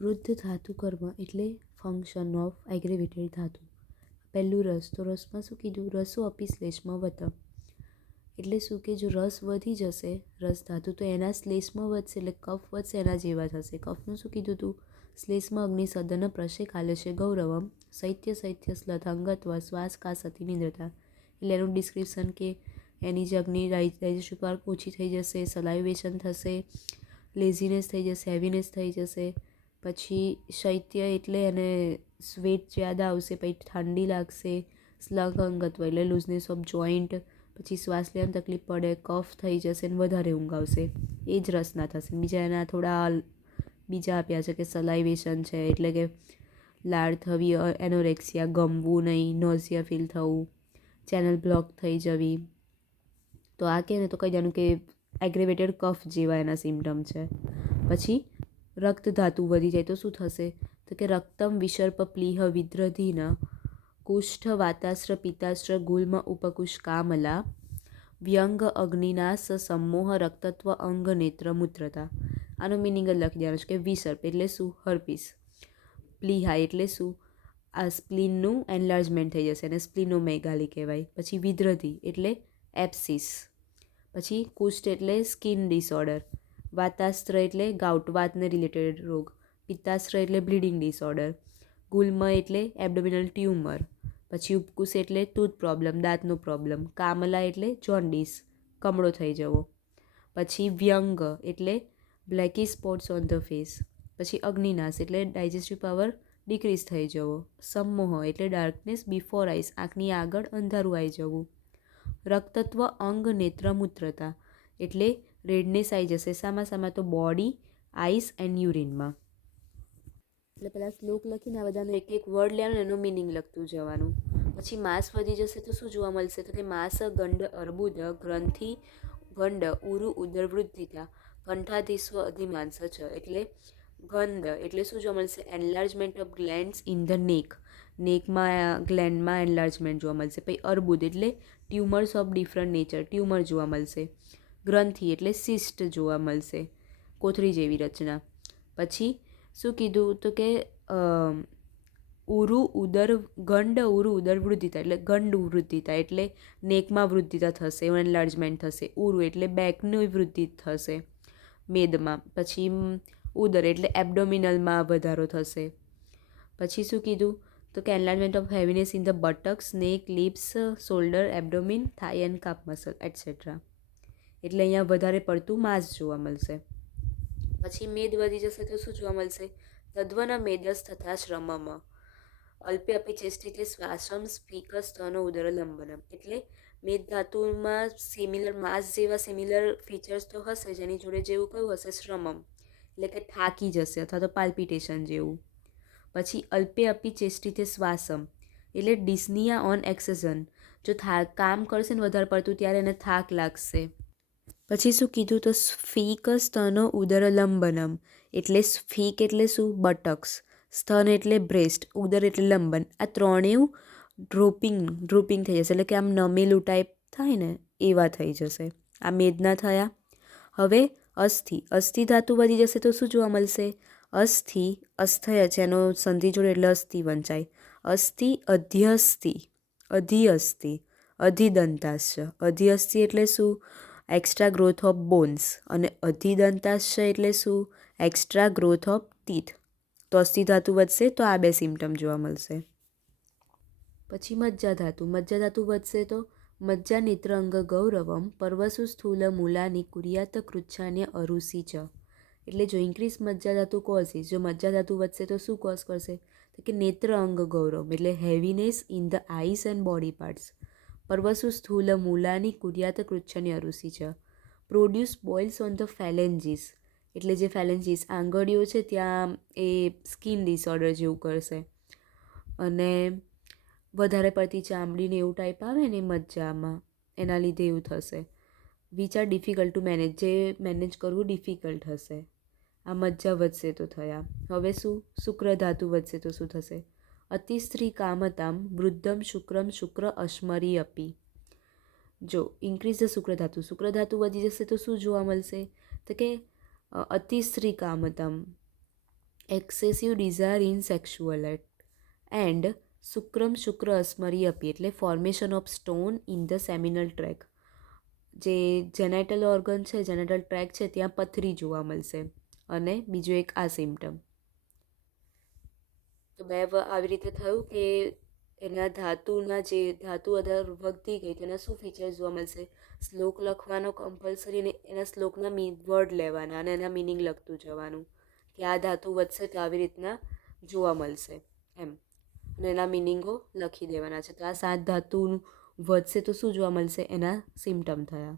વૃદ્ધ ધાતુ કર્મ એટલે ફંક્શન ઓફ એગ્રેવેટેડ ધાતુ. પહેલું રસ, તો રસમાં શું કીધું? રસો અપી શ્લેષમાં વત. એટલે શું કે જો રસ વધી જશે, રસ ધાતુ, તો એના શ્લેષમાં વધશે એટલે કફ વધશે, એના જેવા થશે. કફનું શું કીધું તું? શ્લેષમાં અગ્નિ સદન પ્રશે કાલશે ગૌરવમ શૈત્ય શૈત્ય સ્લથંગત્વ શ્વાસ કા સતી નિંદ્રતા. એટલે એનું ડિસ્ક્રિપ્શન કે એની જે અગ્નિ ડાયજેસ્ટિવ પાવર ઓછી થઈ જશે, સલાઇવેશન થશે, લેઝીનેસ થઈ જશે, હેવીનેસ થઈ જશે. પછી શૈત્ય એટલે એને સ્વેટ જ્યાદા આવશે, પછી ઠંડી લાગશે, સ્લગ અંગત્વ એટલે લૂઝનેસ ઓફ જોઈન્ટ, પછી શ્વાસ લેવાની તકલીફ પડે, કફ થઈ જશે ને વધારે ઊંઘ આવશે. એ જ રસના થશે. બીજા એના થોડા બીજા આપ્યા છે કે સલાઇવેશન છે એટલે કે લાળ થવી, એનોરેક્સિયા, ગમવું નહીં, નોઝિયા ફીલ થવું, ચેનલ બ્લોક થઈ જવી. તો આ કહે ને તો કહી દેવાનું કે એગ્રેવેટેડ કફ જેવા એના સિમ્ટમ છે. પછી રક્ત ધાતુ વધી જાય તો શું થશે? તો કે રક્તમ વિસર્પ પ્લીહ વિદ્રધિન કુષ્ઠ વાતાશ્ર પિત્તાશ્ર ગુલ્મ ઉપકુશ કામલા વ્યંગ અગ્નિનાશ સમોહ રક્તત્વ અંગ નેત્ર મૂત્રતા. આનો મિનિંગ જ લખી દેવાનો છે કે વિસર્પ એટલે શું? હર્પીસ. પ્લીહા એટલે શું? આ સ્પ્લીનનું એનલાર્જમેન્ટ થઈ જશે અને સ્પ્લિનોમેગાલી કહેવાય. પછી વિદ્રધિ એટલે એપ્સિસ. પછી કુષ્ઠ એટલે સ્કિન ડિસઓર્ડર. વાતાસ્ત્ર એટલે ગાઉટ, વાતને રિલેટેડ રોગ. પિત્તાસ્ત્ર એટલે બ્લીડિંગ ડિસઓર્ડર. ગુલ્મ એટલે એબડોમિનલ ટ્યુમર. પછી ઉપકુશ એટલે ટૂથ પ્રોબ્લેમ, દાંતનો પ્રોબ્લેમ. કામલા એટલે જોન્ડિસ, કમળો થઈ જવો. પછી વ્યંગ એટલે Blaikie sports on the face. પછી અગ્નિનાશ એટલે ડાયજેસ્ટિવ પાવર ડિક્રીઝ થઈ જવો. સમમોહ એટલે ડાર્કનેસ બિફોર આઈસ, આંખની આગળ અંધારું આવી જવું. રક્તત્વ અંગ નેત્ર મૂત્રતા એટલે રેડનેસ આવી જશે. સામાં તો બોડી, આઈસ એન્ડ યુરિનમાં. એટલે પહેલાં શ્લોક લખીને આ બધાનો એક એક વર્ડ લેવાનો, એનો મિનિંગ લખતું જવાનું. પછી માંસ વધી જશે તો શું જોવા મળશે? તો કે માંસ ગંડ અર્બુદ ગ્રંથિ ગંડ ઉરુ ઉદરવૃદ્ધિતા કંઠાધિસ્વ અધિમાંસ છે. એટલે ગંધ એટલે શું જોવા મળશે? Enlargement of glands in the નેક. નેકમાં ગ્લેન્ડમાં એનલાર્જમેન્ટ જોવા મળશે. પછી અર્બુદ એટલે tumours of different nature, tumour જોવા મળશે. ગ્રંથિ એટલે સિસ્ટ જોવા મળશે, કોથળી જેવી રચના. પછી શું કીધું? તો કે ઉરુ ઉદર ગંડ ઉરુ ઉદર વૃદ્ધિતા એટલે ગંડ વૃદ્ધિતા એટલે નેકમાં વૃદ્ધિતા થશે, એનલાર્જમેન્ટ થશે. ઉરુ એટલે બેકની વૃદ્ધિ થશે મેદમાં. પછી ઉદર એટલે એબડોમિનલમાં વધારો થશે. પછી શું કીધું? તો કે એનલાર્જમેન્ટ ઓફ હેવીનેસ ઇન ધ બટક્સ, નેક, લિપ્સ, શોલ્ડર, એબડોમિન, થાઈ એન્ડ કાપ મસલ એટસેટ્રા. એટલે અહીંયા વધારે પડતું માંસ જોવા મળશે. પછી મેદ વધી જશે તો શું જોવા મળશે? તદ્વન મેદસ તથા શ્રમમ અલ્પે અપી ચેષ્ટિ એટલે શ્વાસમ સ્પીક સ્તનો ઉદર લંબનમ. એટલે મેદ ધાતુમાં સિમિલર માંસ જેવા સિમિલર ફીચર્સ તો હશે, જેની જોડે જેવું કયું હશે? શ્રમમ એટલે કે થાકી જશે અથવા તો પાલ્પિટેશન જેવું. પછી અલ્પે અપી ચેષ્ટિતે શ્વાસમ એટલે ડિસ્નિયા ઓન એક્સેઝન, જો કામ કરશે ને વધારે પડતું ત્યારે એને થાક લાગશે. પછી શું કીધું? તો સ્ફીક સ્તનો ઉદર લંબનમ એટલે સ્ફીક એટલે શું? બટક્સ. સ્તન એટલે બ્રેસ્ટ, ઉદર એટલે લંબન. આ ત્રણેય ડ્રોપિંગ થઈ જશે એટલે કે આમ નમેલું ટાઈપ થાય ને એવા થઈ જશે. આ મેદના થયા. હવે અસ્થિ ધાતુ વધી જશે તો શું જોવા મળશે? અસ્થિ અસ્થય છે, એનો સંધિ જોડે એટલે અસ્થિ વંચાય. અસ્થિ અધિઅસ્થિ અધિદંતાશ્ચ. અધિઅસ્થિ એટલે શું? Extra growth of bones. અને અધિદંતાશ્ચ એટલે શું? Extra growth of teeth. તો અસ્થિ ધાતુ વધશે તો આ બે સિમ્ટમ જોવા મળશે. પછી મજ્જા ધાતુ વધશે તો મજ્જા નેત્ર અંગ ગૌરવમ પર્વસુ સ્થૂલ મૂલાની કુર્યાત કૃચ્છાન્ય અરુસી ચ. એટલે જો ઇન્ક્રીઝ મજ્જા ધાતુ કોઝિસ, જો મજ્જા ધાતુ વધશે તો શું કોઝ કરશે? તો કે નેત્ર અંગ ગૌરવ એટલે heaviness in the eyes and body parts. પર્વસુ સ્થૂલ મૂલાની કુર્યાત કૃચ્છાન્ય અરુસી ચ. Produce boils on the phalanges એટલે જે ફેલેન્જીસ આંગળીઓ છે ત્યાં એ સ્કિન ડિસઓર્ડર જેવું કરશે. અને વધારે પડતી ચામડીને એવું ટાઈપ આવે ને મજ્જામાં, એના લીધે એવું થશે. Which are difficult to manage, જે મેનેજ કરવું ડિફિકલ્ટ હશે. આ મજ્જા વધશે તો થયા. હવે શું? શુક્ર ધાતુ વધશે તો શું થશે? અતિસ્ત્રી કામતામ વૃદ્ધમ શુક્ર અશ્મરી અપી. જો ઇન્ક્રીઝ ધ શુક્ર ધાતુ વધી જશે તો શું જોવા મળશે? તો કે અતિસ્ત્રી કામતમ excessive desire in sexual act and શુક્ર અસ્મરી અપી એટલે formation of stone in the seminal tract. જે જેનાઇટલ ઓર્ગન છે, જેનાઇટલ ટ્રેક છે, ત્યાં પથરી જોવા મળશે. અને બીજું એક આ સિમ્ટમ. તો આવી રીતે થયું કે એના ધાતુ અદર વધતી ગઈ, તેના શું ફીચર્સ જોવા મળશે? શ્લોક લખવાનો કમ્પલસરી, ને એના શ્લોકના વર્ડ લેવાના અને એના મિનિંગ લખતું જવાનું કે આ ધાતુ વધશે તો આવી રીતના જોવા મળશે એમ, અને એના મિનિંગો લખી દેવાના છે. તો આ 7 ધાતુ વધશે તો શું જોવા મળશે? એના સિમ્ટમ થયા.